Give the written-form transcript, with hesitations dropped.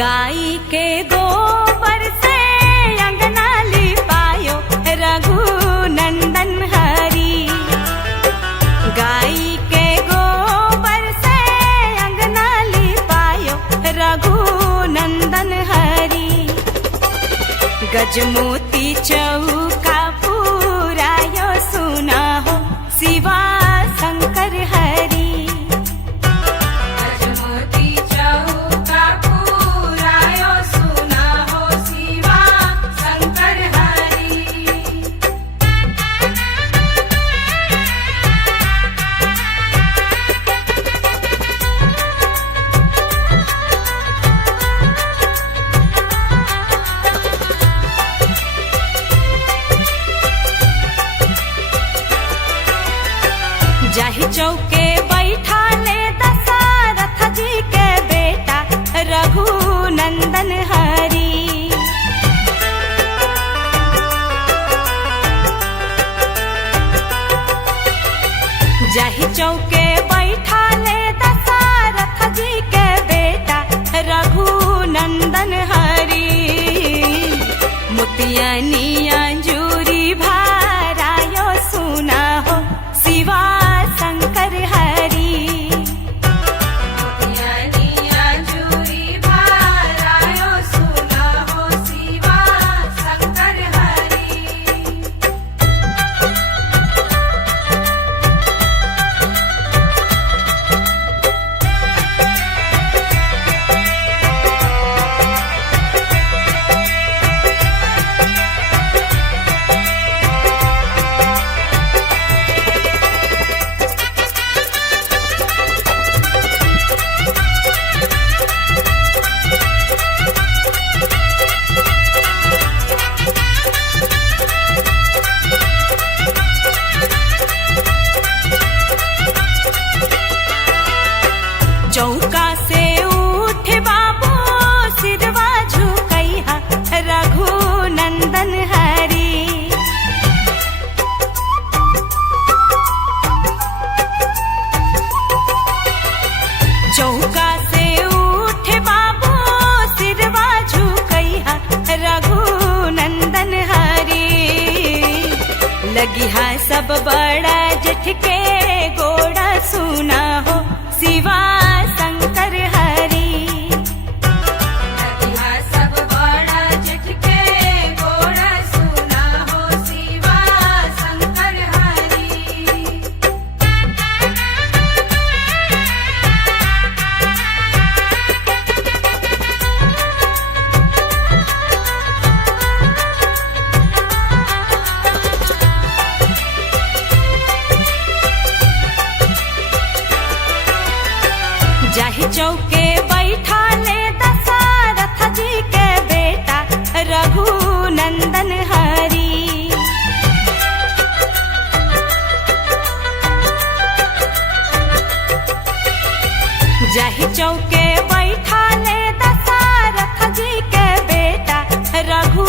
गाय के गोबर से अंगना लिपायो रघुनंदन हरी। गाय के गोबर से अंगना लिपायो रघुनंदन हरी। गजमोती चौका पुरायो सुना हो शिवा शंकर हरी। गजमोती चौका पुरायो सुना हो शिवा शंकर हरी। जाहि चौके बैठा ले दशरथ जी के बेटा रघुनंदन हरी। जाहि चौके बैठा ले दशरथ जी के बेटा रघुनंदन हरी। मोतियानिया जूरी भारायो सुना हो शिवा शंकर हरी। मोतियानिया जूरी भारायो सुना हो शिवा शंकर हरी। चौका से उठ बाबू सिरवा झुकैहा रघुनंदन हरी। चौका से उठ बाबू सिरवा झुकैहा रघुनंदन हरी। लगिहा सब बड़ा जेठ के गोड़ा सुना हो शिवा शंकर हरी। लगिहा सब बड़ा जेठ के गोड़ा सुना हो शिवा शंकर हरी। जाहि चौके बैठा ले दशरथ जी के बेटा रघुनंदन हरी। जाहि चौके बैठा ले दशरथ जी के बेटा रघु